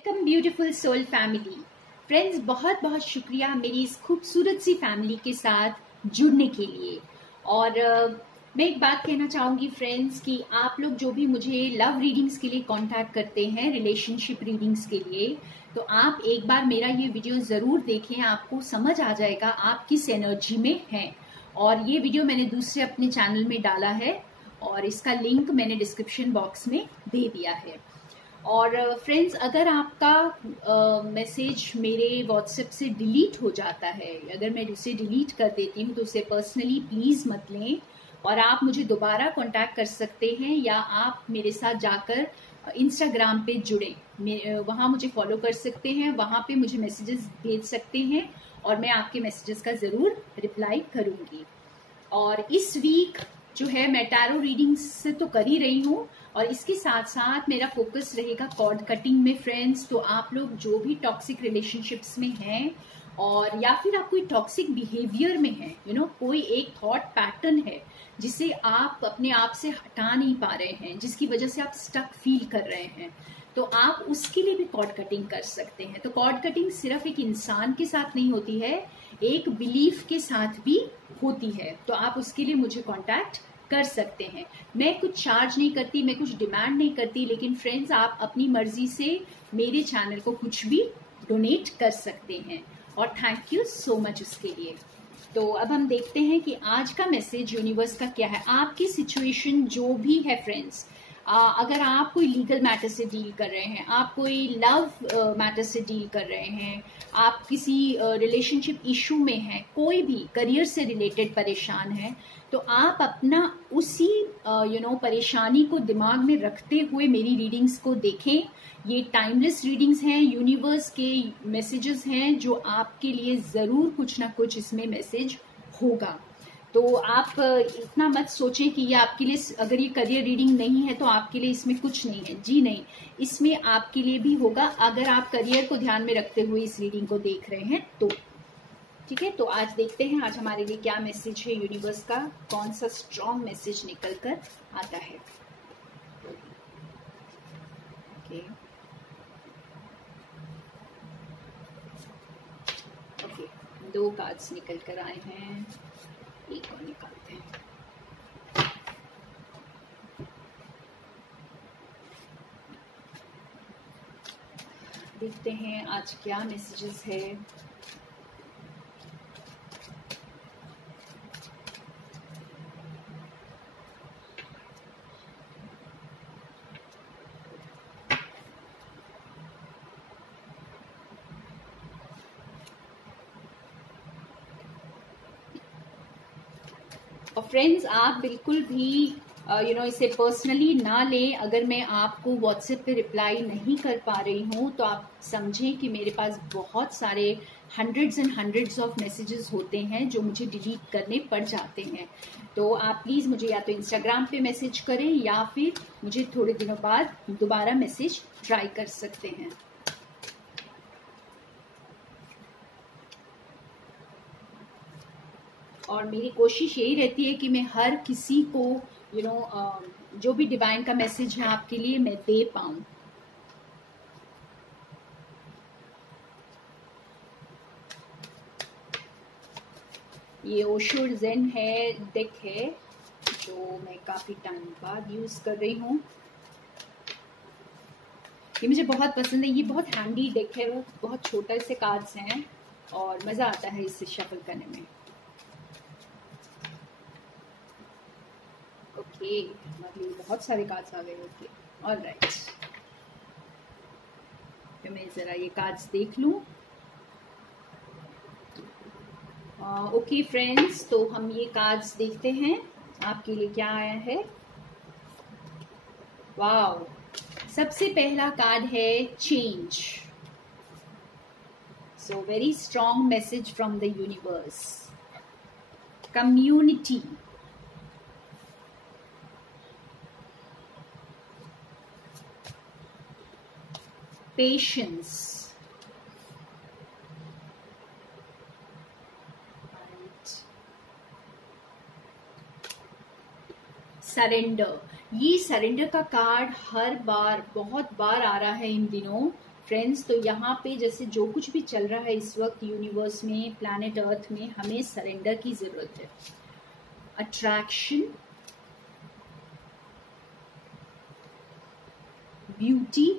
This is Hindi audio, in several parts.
Welcome beautiful soul family friends, बहुत बहुत शुक्रिया मेरी इस खूबसूरत सी फैमिली के साथ जुड़ने के लिए। और मैं एक बात कहना चाहूँगी फ्रेंड्स कि आप लोग जो भी मुझे लव रीडिंग्स के लिए कांटेक्ट करते हैं, रिलेशनशिप रीडिंग्स के लिए, तो आप एक बार मेरा ये वीडियो ज़रूर देखें। आपको समझ आ जाएगा आप किस एनर्जी में हैं। और ये वीडियो मैंने दूसरे अपने चैनल में डाला है और इसका लिंक मैंने डिस्क्रिप्शन बॉक्स में दे दिया है। और फ्रेंड्स, अगर आपका मैसेज मेरे व्हाट्सएप से डिलीट हो जाता है, अगर मैं उसे डिलीट कर देती हूँ तो उसे पर्सनली प्लीज़ मत लें और आप मुझे दोबारा कांटेक्ट कर सकते हैं या आप मेरे साथ जाकर इंस्टाग्राम पे जुड़े, वहाँ मुझे फॉलो कर सकते हैं, वहाँ पे मुझे मैसेजेस भेज सकते हैं और मैं आपके मैसेजेस का ज़रूर रिप्लाई करूँगी। और इस वीक जो है मैं टैरो रीडिंग्स से तो कर ही रही हूँ और इसके साथ साथ मेरा फोकस रहेगा कॉर्ड कटिंग में फ्रेंड्स। तो आप लोग जो भी टॉक्सिक रिलेशनशिप्स में हैं और या फिर आप कोई टॉक्सिक बिहेवियर में हैं, कोई एक थॉट पैटर्न है जिसे आप अपने आप से हटा नहीं पा रहे हैं, जिसकी वजह से आप स्टक फील कर रहे हैं, तो आप उसके लिए भी कॉर्ड कटिंग कर सकते हैं। तो कॉर्ड कटिंग सिर्फ एक इंसान के साथ नहीं होती है, एक बिलीफ के साथ भी होती है। तो आप उसके लिए मुझे कांटेक्ट कर सकते हैं। मैं कुछ चार्ज नहीं करती, मैं कुछ डिमांड नहीं करती, लेकिन फ्रेंड्स आप अपनी मर्जी से मेरे चैनल को कुछ भी डोनेट कर सकते हैं और थैंक यू सो मच उसके लिए। तो अब हम देखते हैं कि आज का मैसेज यूनिवर्स का क्या है। आपकी सिचुएशन जो भी है फ्रेंड्स, अगर आप कोई लीगल मैटर से डील कर रहे हैं, आप कोई लव मैटर से डील कर रहे हैं, आप किसी रिलेशनशिप इशू में हैं, कोई भी करियर से रिलेटेड परेशान है, तो आप अपना उसी परेशानी को दिमाग में रखते हुए मेरी रीडिंग्स को देखें। ये टाइमलेस रीडिंग्स हैं, यूनिवर्स के मैसेजेस हैं जो आपके लिए ज़रूर कुछ ना कुछ इसमें मैसेज होगा। तो आप इतना मत सोचें कि ये आपके लिए, अगर ये करियर रीडिंग नहीं है तो आपके लिए इसमें कुछ नहीं है। जी नहीं, इसमें आपके लिए भी होगा अगर आप करियर को ध्यान में रखते हुए इस रीडिंग को देख रहे हैं तो। ठीक है, तो आज देखते हैं आज हमारे लिए क्या मैसेज है यूनिवर्स का, कौन सा स्ट्रॉन्ग मैसेज निकल कर आता है। ओके, 2 कार्ड्स निकल कर आए हैं, एक और निकालते हैं। देखते हैं आज क्या मैसेजेस है। और फ्रेंड्स, आप बिल्कुल भी इसे पर्सनली ना लें। अगर मैं आपको व्हाट्सएप पे रिप्लाई नहीं कर पा रही हूँ तो आप समझें कि मेरे पास बहुत सारे hundreds and hundreds of messages होते हैं जो मुझे डिलीट करने पड़ जाते हैं। तो आप प्लीज़ मुझे या तो इंस्टाग्राम पे मैसेज करें या फिर मुझे थोड़े दिनों बाद दोबारा मैसेज ट्राई कर सकते हैं। और मेरी कोशिश यही रहती है कि मैं हर किसी को जो भी डिवाइन का मैसेज है आपके लिए मैं दे पाऊं। ये ओशो ज़ेन है डेक है जो मैं काफी टाइम बाद यूज कर रही हूँ। ये मुझे बहुत पसंद है, ये बहुत हैंडी डेक है, बहुत छोटा से कार्ड्स हैं और मजा आता है इसे शफल करने में। ओके, बहुत सारे कार्ड्स आ गए। ओके, ऑलराइट, तो मैं जरा ये कार्ड्स देख लूं। ओके फ्रेंड्स, तो हम ये कार्ड्स देखते हैं आपके लिए क्या आया है। वाओ, सबसे पहला कार्ड है change. So very strong message from the universe. Community, patience, surrender. ये सरेंडर का कार्ड हर बार बहुत बार आ रहा है इन दिनों फ्रेंड्स। तो यहाँ पे जैसे जो कुछ भी चल रहा है इस वक्त यूनिवर्स में, प्लैनेट अर्थ में, हमें सरेंडर की जरूरत है। Attraction, beauty,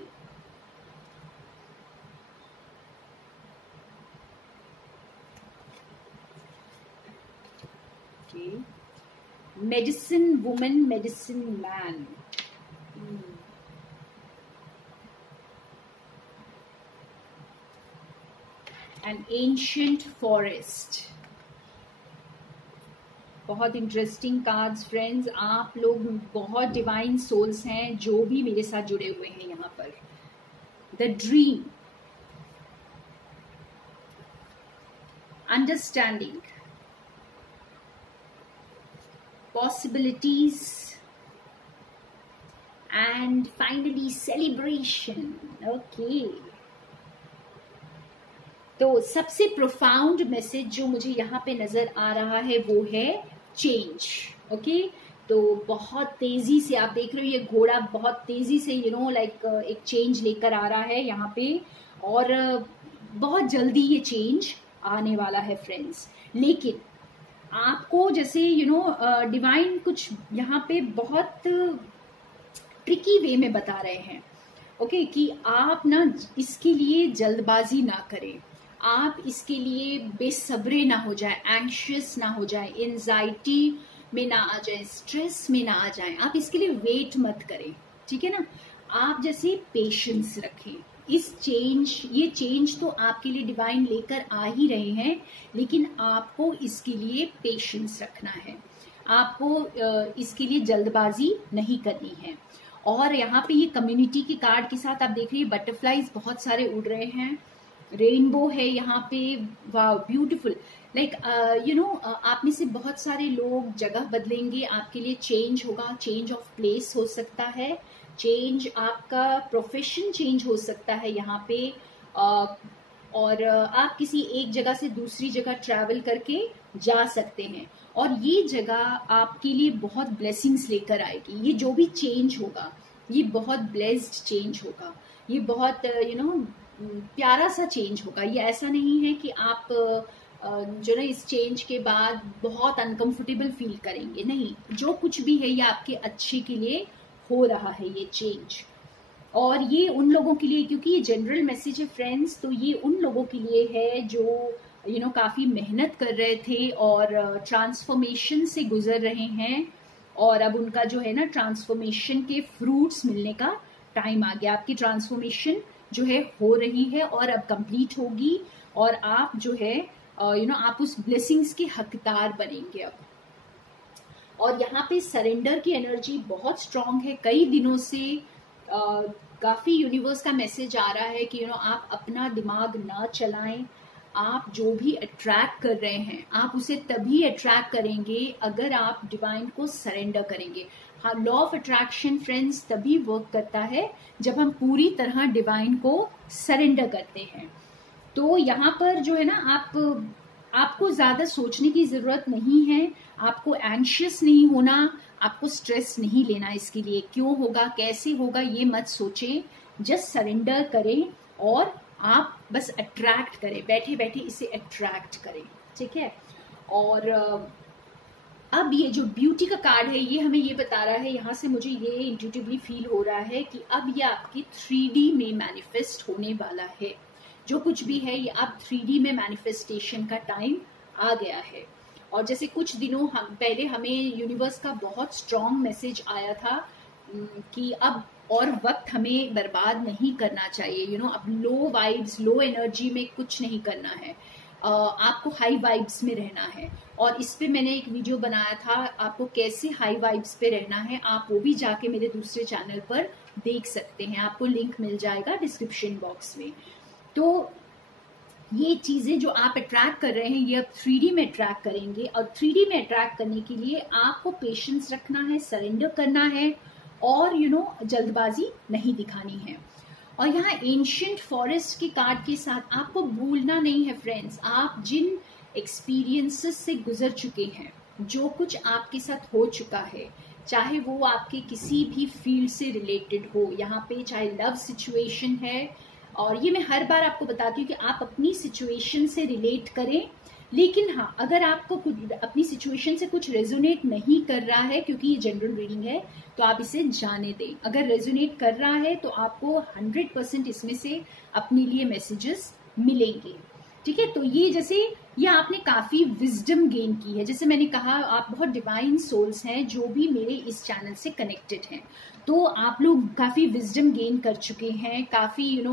medicine woman, medicine man, and ancient forest. बहुत इंटरेस्टिंग कार्ड्स फ्रेंड्स। आप लोग बहुत डिवाइन सोल्स हैं जो भी मेरे साथ जुड़े हुए हैं यहाँ पर। The dream, understanding, possibilities, and finally celebration. Okay, तो सबसे प्रोफाउंड मैसेज जो मुझे यहाँ पे नजर आ रहा है वो है चेंज। ओके, तो बहुत तेजी से आप देख रहे हो ये घोड़ा बहुत तेजी से लाइक एक चेंज लेकर आ रहा है यहाँ पे, और बहुत जल्दी ये चेंज आने वाला है फ्रेंड्स। लेकिन आपको जैसे डिवाइन कुछ यहाँ पे बहुत ट्रिकी वे में बता रहे हैं। ओके, कि आप ना इसके लिए जल्दबाजी ना करें, आप इसके लिए बेसब्रे ना हो जाए, एंशियस ना हो जाए, एंजाइटी में ना आ जाए, स्ट्रेस में ना आ जाए। आप इसके लिए वेट मत करें, ठीक है ना। आप जैसे पेशेंस रखें। ये चेंज तो आपके लिए डिवाइन लेकर आ ही रहे हैं, लेकिन आपको इसके लिए पेशेंस रखना है, आपको इसके लिए जल्दबाजी नहीं करनी है। और यहाँ पे ये कम्युनिटी के कार्ड के साथ आप देख रहे हैं बटरफ्लाईज बहुत सारे उड़ रहे हैं, रेनबो है यहाँ पे, वाह ब्यूटीफुल। लाइक आप में से बहुत सारे लोग जगह बदलेंगे, आपके लिए चेंज होगा, चेंज ऑफ प्लेस हो सकता है, चेंज आपका प्रोफेशन चेंज हो सकता है यहाँ पे, और आप किसी एक जगह से दूसरी जगह ट्रैवल करके जा सकते हैं, और ये जगह आपके लिए बहुत ब्लेसिंग्स लेकर आएगी। ये जो भी चेंज होगा ये बहुत ब्लेस्ड चेंज होगा, ये बहुत प्यारा सा चेंज होगा। ये ऐसा नहीं है कि आप जो ना इस चेंज के बाद बहुत अनकंफर्टेबल फील करेंगे, नहीं, जो कुछ भी है ये आपके अच्छे के लिए हो रहा है ये चेंज। और ये उन लोगों के लिए, क्योंकि ये जनरल मैसेज है फ्रेंड्स, तो ये उन लोगों के लिए है जो काफी मेहनत कर रहे थे और ट्रांसफॉर्मेशन से गुजर रहे हैं, और अब उनका जो है ना ट्रांसफॉर्मेशन के फ्रूट्स मिलने का टाइम आ गया। आपकी ट्रांसफॉर्मेशन जो है हो रही है और अब कंप्लीट होगी, और आप जो है आप उस ब्लेसिंग्स के हकदार बनेंगे अब। और यहाँ पे सरेंडर की एनर्जी बहुत स्ट्रांग है। कई दिनों से काफी यूनिवर्स का मैसेज आ रहा है कि आप अपना दिमाग ना चलाएं, आप जो भी अट्रैक्ट कर रहे हैं आप उसे तभी अट्रैक्ट करेंगे अगर आप डिवाइन को सरेंडर करेंगे। हाँ, लॉ ऑफ अट्रैक्शन फ्रेंड्स तभी वर्क करता है जब हम पूरी तरह डिवाइन को सरेंडर करते हैं। तो यहाँ पर जो है ना आपको ज्यादा सोचने की जरूरत नहीं है, आपको एंशियस नहीं होना, आपको स्ट्रेस नहीं लेना इसके लिए, क्यों होगा कैसे होगा ये मत सोचें, जस्ट सरेंडर करें और आप बस अट्रैक्ट करें, बैठे बैठे इसे अट्रैक्ट करें, ठीक है। और अब ये जो ब्यूटी का कार्ड है ये हमें ये बता रहा है, यहाँ से मुझे ये इंट्यूटिवली फील हो रहा है कि अब ये आपकी 3D में मैनिफेस्ट होने वाला है। जो कुछ भी है ये अब 3D में मैनिफेस्टेशन का टाइम आ गया है। और जैसे कुछ दिनों पहले हमें यूनिवर्स का बहुत स्ट्रॉन्ग मैसेज आया था कि अब और वक्त हमें बर्बाद नहीं करना चाहिए, अब लो वाइब्स, लो एनर्जी में कुछ नहीं करना है, आपको हाई वाइब्स में रहना है। और इस पे मैंने एक वीडियो बनाया था, आपको कैसे हाई वाइब्स पे रहना है, आप वो भी जाके मेरे दूसरे चैनल पर देख सकते हैं, आपको लिंक मिल जाएगा डिस्क्रिप्शन बॉक्स में। तो ये चीजें जो आप अट्रैक्ट कर रहे हैं ये अब 3D में अट्रैक्ट करेंगे, और 3D में अट्रैक्ट करने के लिए आपको पेशेंस रखना है, सरेंडर करना है, और जल्दबाजी नहीं दिखानी है। और यहाँ एंशिएंट फॉरेस्ट के कार्ड के साथ आपको भूलना नहीं है फ्रेंड्स, आप जिन एक्सपीरियंसेस से गुजर चुके हैं, जो कुछ आपके साथ हो चुका है, चाहे वो आपके किसी भी फील्ड से रिलेटेड हो, यहाँ पे चाहे लव सिचुएशन है, और ये मैं हर बार आपको बताती हूँ कि आप अपनी सिचुएशन से रिलेट करें, लेकिन हाँ, अगर आपको अपनी सिचुएशन से कुछ रेजोनेट नहीं कर रहा है, क्योंकि ये जनरल रीडिंग है, तो आप इसे जाने दें। अगर रेजोनेट कर रहा है तो आपको 100% इसमें से अपने लिए मैसेजेस मिलेंगे। ठीक है, तो ये जैसे ये आपने काफी विजडम गेन की है। जैसे मैंने कहा, आप बहुत डिवाइन सोल्स हैं जो भी मेरे इस चैनल से कनेक्टेड हैं, तो आप लोग काफी विजडम गेन कर चुके हैं, काफी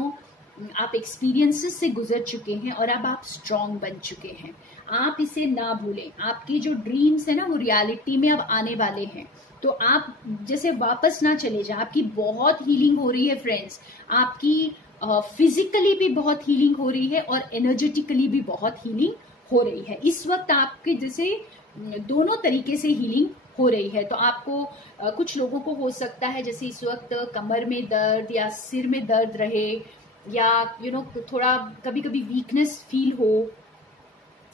आप एक्सपीरियंसेस से गुजर चुके हैं, और अब आप स्ट्रांग बन चुके हैं। आप इसे ना भूलें। आपकी जो ड्रीम्स है ना, वो रियलिटी में अब आने वाले हैं। तो आप जैसे वापस ना चले जाएं। आपकी बहुत हीलिंग हो रही है फ्रेंड्स, आपकी फिजिकली भी बहुत हीलिंग हो रही है और एनर्जेटिकली भी बहुत हीलिंग हो रही है। इस वक्त आपके जैसे दोनों तरीके से हीलिंग हो रही है। तो आपको कुछ लोगों को हो सकता है जैसे इस वक्त कमर में दर्द या सिर में दर्द रहे, या थोड़ा कभी कभी वीकनेस फील हो,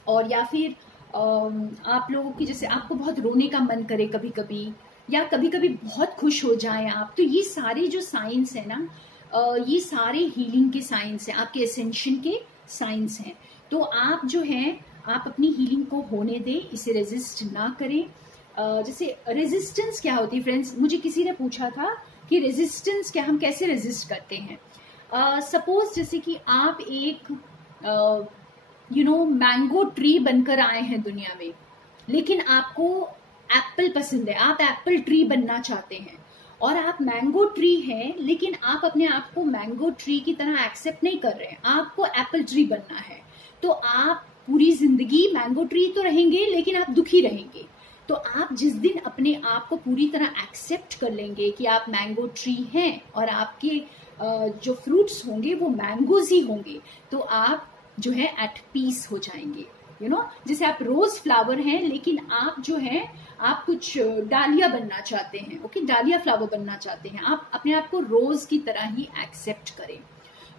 और या फिर आप लोगों की जैसे आपको बहुत रोने का मन करे कभी कभी, या कभी कभी बहुत खुश हो जाएं आप। तो ये सारे जो साइंस है ना, ये सारे हीलिंग के साइंस हैं, आपके एसेंशन के साइंस हैं। तो आप जो हैं, आप अपनी हीलिंग को होने दें, इसे रेजिस्ट ना करें। जैसे रेजिस्टेंस क्या होती है फ्रेंड्स, मुझे किसी ने पूछा था कि रेजिस्टेंस क्या, हम कैसे रेजिस्ट करते हैं। सपोज जैसे कि आप एक मैंगो ट्री बनकर आए हैं दुनिया में, लेकिन आपको एप्पल पसंद है, आप एप्पल ट्री बनना चाहते हैं, और आप मैंगो ट्री हैं, लेकिन आप अपने आप को मैंगो ट्री की तरह एक्सेप्ट नहीं कर रहे हैं, आपको एप्पल ट्री बनना है। तो आप पूरी जिंदगी मैंगो ट्री तो रहेंगे, लेकिन आप दुखी रहेंगे। तो आप जिस दिन अपने आप को पूरी तरह एक्सेप्ट कर लेंगे कि आप मैंगो ट्री हैं, और आपके जो फ्रूट्स होंगे वो मैंगोज ही होंगे, तो आप जो है एट पीस हो जाएंगे। जैसे आप रोज फ्लावर हैं, लेकिन आप जो है आप कुछ डालिया बनना चाहते हैं, ओके, डालिया फ्लावर बनना चाहते हैं, आप अपने आप को रोज की तरह ही एक्सेप्ट करें।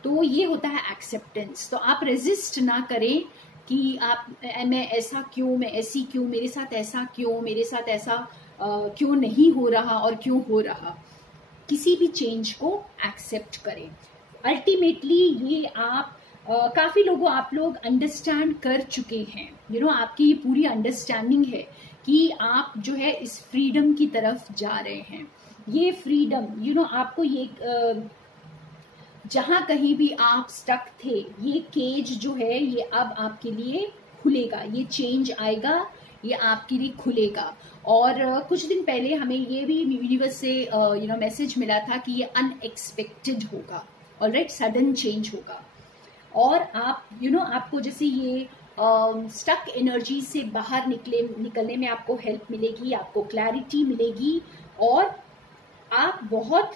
तो ये होता है एक्सेप्टेंस। तो आप रेजिस्ट ना करें कि आप मैं ऐसा क्यों, मैं ऐसी क्यों, मेरे साथ ऐसा क्यों, मेरे साथ ऐसा क्यों नहीं हो रहा और क्यों हो रहा। किसी भी चेंज को एक्सेप्ट करें। अल्टीमेटली ये आप काफी लोगों आप लोग अंडरस्टैंड कर चुके हैं। आपकी पूरी अंडरस्टैंडिंग है कि आप जो है इस फ्रीडम की तरफ जा रहे हैं। ये फ्रीडम आपको ये जहां कहीं भी आप स्टक थे, ये केज जो है ये अब आपके लिए खुलेगा, ये चेंज आएगा, ये आपके लिए खुलेगा। और कुछ दिन पहले हमें ये भी यूनिवर्स से मैसेज मिला था कि ये अनएक्सपेक्टेड होगा, ऑलराइट, सडन चेंज होगा। और आप आपको जैसे ये स्टक एनर्जी से बाहर निकलने में आपको हेल्प मिलेगी, आपको क्लैरिटी मिलेगी, और आप बहुत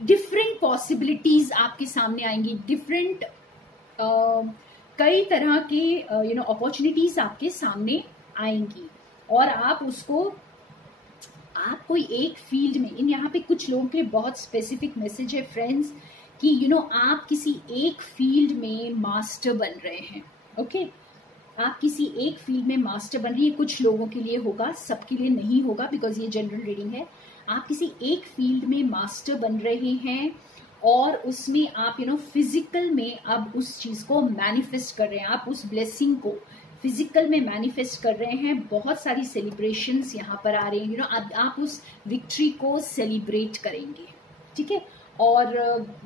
डिफरेंट पॉसिबिलिटीज आपके सामने आएंगी, डिफरेंट कई तरह के अपॉर्चुनिटीज आपके सामने आएंगी, और आप उसको आप कोई एक फील्ड में यहाँ पे कुछ लोगों के बहुत स्पेसिफिक मैसेज है फ्रेंड्स कि आप किसी एक फील्ड में मास्टर बन रहे हैं। ओके, आप किसी एक फील्ड में मास्टर बन रही है। कुछ लोगों के लिए होगा, सबके लिए नहीं होगा, बिकॉज ये जनरल रीडिंग है। आप किसी एक फील्ड में मास्टर बन रहे हैं, और उसमें आप फिजिकल में अब उस चीज को मैनिफेस्ट कर रहे हैं, आप उस ब्लेसिंग को फिजिकल में मैनिफेस्ट कर रहे हैं। बहुत सारी सेलिब्रेशंस यहाँ पर आ रही हैं। आप उस विक्ट्री को सेलिब्रेट करेंगे, ठीक है। और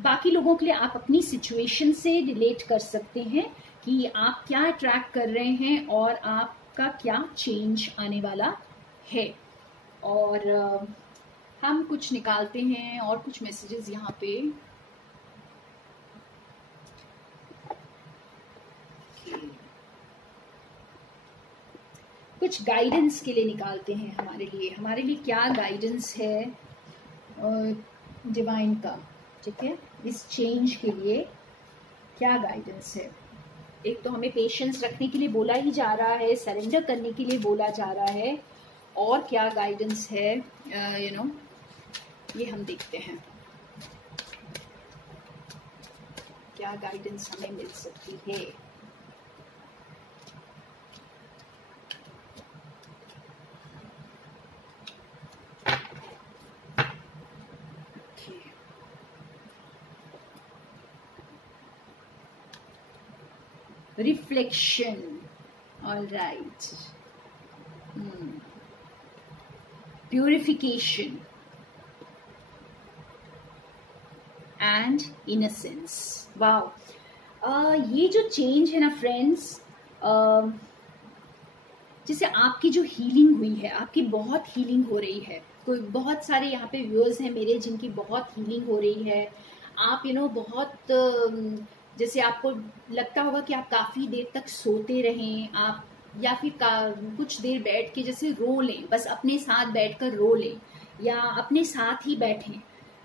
बाकी लोगों के लिए आप अपनी सिचुएशन से रिलेट कर सकते हैं कि आप क्या अट्रैक्ट कर रहे हैं और आपका क्या चेंज आने वाला है। और हम कुछ निकालते हैं और कुछ मैसेजेस यहाँ पे। कुछ गाइडेंस के लिए निकालते हैं हमारे लिए क्या गाइडेंस है डिवाइन का, ठीक है, इस चेंज के लिए क्या गाइडेंस है। एक तो हमें पेशेंस रखने के लिए बोला ही जा रहा है, सरेंडर करने के लिए बोला जा रहा है, और क्या गाइडेंस है ये हम देखते हैं क्या गाइडेंस हमें मिल सकती है। Reflection, all right, purification and innocence. Wow, ये जो चेंज है ना फ्रेंड्स, जैसे आपकी जो हीलिंग हुई है, आपकी बहुत हीलिंग हो रही है। कोई बहुत सारे यहाँ पे व्यूअर्स हैं मेरे जिनकी बहुत हीलिंग हो रही है। आप बहुत जैसे आपको लगता होगा कि आप काफ़ी देर तक सोते रहें आप, या फिर कुछ देर बैठ के जैसे रो लें, बस अपने साथ बैठकर रो लें, या अपने साथ ही बैठें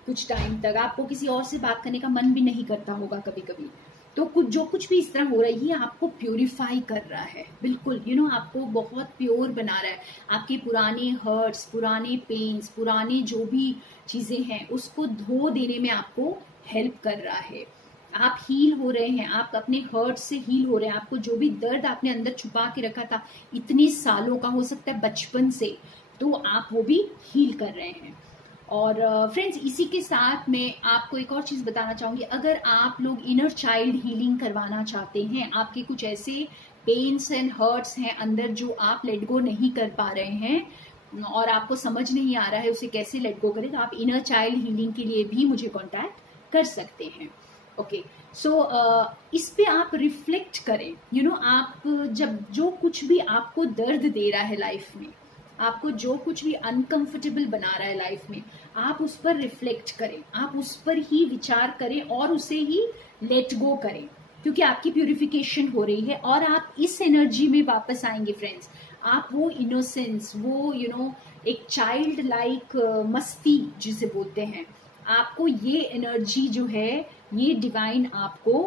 कुछ टाइम तक। आपको किसी और से बात करने का मन भी नहीं करता होगा कभी कभी। तो जो कुछ भी इस तरह हो रहा है, ये आपको प्योरीफाई कर रहा है, बिल्कुल आपको बहुत प्योर बना रहा है। आपके पुराने हर्ट्स, पुराने पेन्स, पुराने जो भी चीज़ें हैं उसको धो देने में आपको हेल्प कर रहा है। आप हील हो रहे हैं, आप अपने हर्ट से हील हो रहे हैं। आपको जो भी दर्द आपने अंदर छुपा के रखा था इतने सालों का, हो सकता है बचपन से, तो आप वो भी हील कर रहे हैं। और फ्रेंड्स, इसी के साथ मैं आपको एक और चीज़ बताना चाहूँगी। अगर आप लोग इनर चाइल्ड हीलिंग करवाना चाहते हैं, आपके कुछ ऐसे पेन्स एंड हर्ट्स हैं अंदर जो आप लेट गो नहीं कर पा रहे हैं और आपको समझ नहीं आ रहा है उसे कैसे लेट गो करें, तो आप इनर चाइल्ड हीलिंग के लिए भी मुझे कॉन्टैक्ट कर सकते हैं। ओके, सो इस पे आप रिफ्लेक्ट करें। आप जब जो कुछ भी आपको दर्द दे रहा है लाइफ में, आपको जो कुछ भी अनकंफर्टेबल बना रहा है लाइफ में, आप उस पर रिफ्लेक्ट करें, आप उस पर ही विचार करें और उसे ही लेट गो करें, क्योंकि आपकी प्यूरिफिकेशन हो रही है और आप इस एनर्जी में वापस आएंगे फ्रेंड्स। आप वो इनोसेंस, वो एक चाइल्ड लाइक मस्ती जिसे बोलते हैं, आपको ये एनर्जी जो है, ये डिवाइन आपको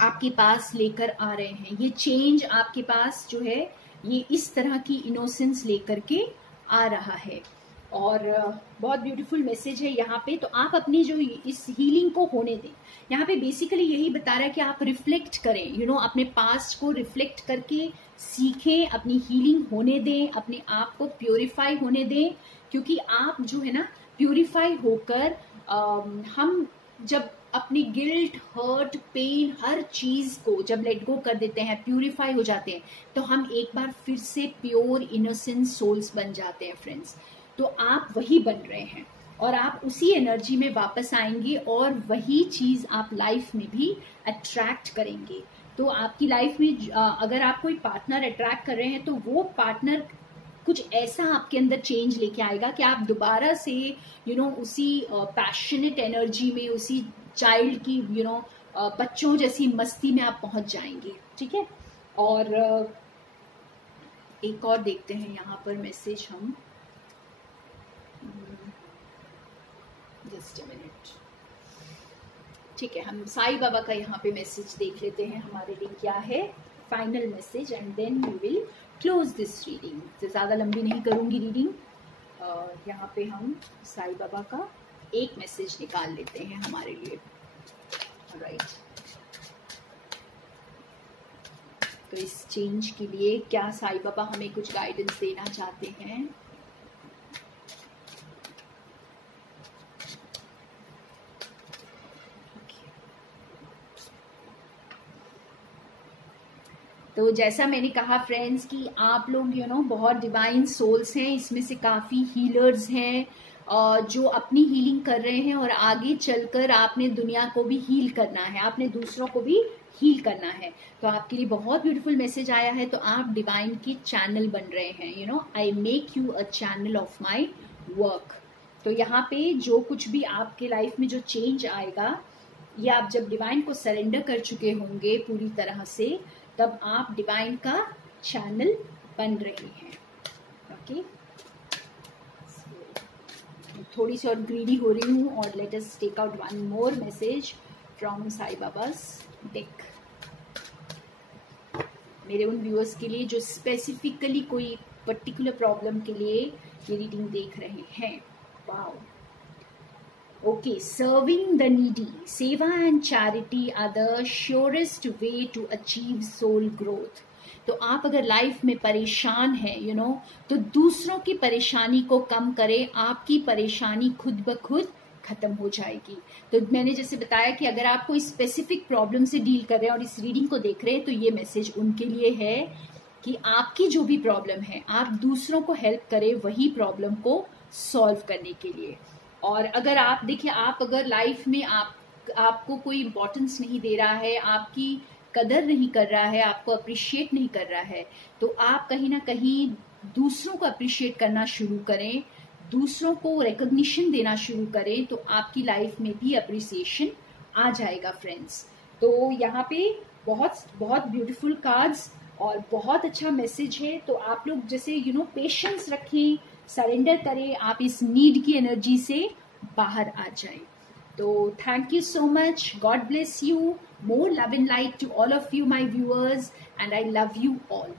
आपके पास लेकर आ रहे हैं। ये चेंज आपके पास जो है, ये इस तरह की इनोसेंस लेकर के आ रहा है। और बहुत ब्यूटीफुल मैसेज है यहाँ पे। तो आप अपनी जो इस हीलिंग को होने दें। यहाँ पे बेसिकली यही बता रहा है कि आप रिफ्लेक्ट करें, अपने पास्ट को रिफ्लेक्ट करके सीखें, अपनी हीलिंग होने दें, अपने आप को प्योरीफाई होने दें। क्योंकि आप जो है ना, प्योरीफाई होकर हम जब अपनी गिल्ट, हर्ट, पेन, हर चीज को जब लेट गो कर देते हैं, प्यूरिफाई हो जाते हैं, तो हम एक बार फिर से प्योर इनोसेंट सोल्स बन जाते हैं फ्रेंड्स। तो आप वही बन रहे हैं और आप उसी एनर्जी में वापस आएंगे और वही चीज आप लाइफ में भी अट्रैक्ट करेंगे। तो आपकी लाइफ में अगर आप कोई पार्टनर अट्रैक्ट कर रहे हैं, तो वो पार्टनर कुछ ऐसा आपके अंदर चेंज लेके आएगा कि आप दोबारा से उसी पैशनेट एनर्जी में, उसी चाइल्ड की बच्चों जैसी मस्ती में आप पहुंच जाएंगे। ठीक है, और एक और देखते हैं यहाँ पर मैसेज हम, जस्ट अ मिनट। ठीक है, हम साईं बाबा का यहाँ पे मैसेज देख लेते हैं हमारे लिए क्या है, final message, and then we will close this reading. तो ज़्यादा लंबी नहीं करूँगी रीडिंग। यहाँ पे हम साईं बाबा का एक मैसेज निकाल लेते हैं हमारे लिए। राइट, तो इस चेंज के लिए क्या साईं बाबा हमें कुछ गाइडेंस देना चाहते हैं? तो जैसा मैंने कहा फ्रेंड्स कि आप लोग बहुत डिवाइन सोल्स हैं, इसमें से काफ़ी हीलर्स हैं जो अपनी हीलिंग कर रहे हैं, और आगे चलकर आपने दुनिया को भी हील करना है, आपने दूसरों को भी हील करना है। तो आपके लिए बहुत ब्यूटीफुल मैसेज आया है। तो आप डिवाइन के चैनल बन रहे हैं। I make you a channel of my work. तो यहाँ पे जो कुछ भी आपके लाइफ में जो चेंज आएगा, ये आप जब डिवाइन को सरेंडर कर चुके होंगे पूरी तरह से, तब आप डिवाइन का चैनल बन रहे हैं। ओके, थोड़ी सी और ग्रीडी हो रही हूँ, और let us take out one more message from Sai Baba's deck. मेरे उन व्यूअर्स के लिए जो स्पेसिफिकली कोई पर्टिकुलर प्रॉब्लम के लिए ये रीडिंग देख रहे हैं। Wow, okay, serving the needy, seva and charity are the surest way to achieve soul growth. तो आप अगर लाइफ में परेशान हैं तो दूसरों की परेशानी को कम करें, आपकी परेशानी खुद ब खुद खत्म हो जाएगी। तो मैंने जैसे बताया कि अगर आप कोई स्पेसिफिक प्रॉब्लम से डील कर रहे हैं और इस रीडिंग को देख रहे हैं, तो ये मैसेज उनके लिए है कि आपकी जो भी प्रॉब्लम है, आप दूसरों को हेल्प करें वही प्रॉब्लम को सॉल्व करने के लिए। और अगर आप देखिए, आप अगर लाइफ में आपको कोई इम्पोर्टेंस नहीं दे रहा है, आपकी कदर नहीं कर रहा है, आपको अप्रिशिएट नहीं कर रहा है, तो आप कहीं ना कहीं दूसरों को अप्रिशिएट करना शुरू करें, दूसरों को रिकॉग्निशन देना शुरू करें, तो आपकी लाइफ में भी अप्रिसिएशन आ जाएगा फ्रेंड्स। तो यहाँ पे बहुत बहुत ब्यूटीफुल कार्ड्स और बहुत अच्छा मैसेज है। तो आप लोग जैसे पेशेंस रखें, सरेंडर करें, आप इस नीड की एनर्जी से बाहर आ जाएं। तो thank you so much. God bless you. More love and light to all of you, my viewers, and I love you all.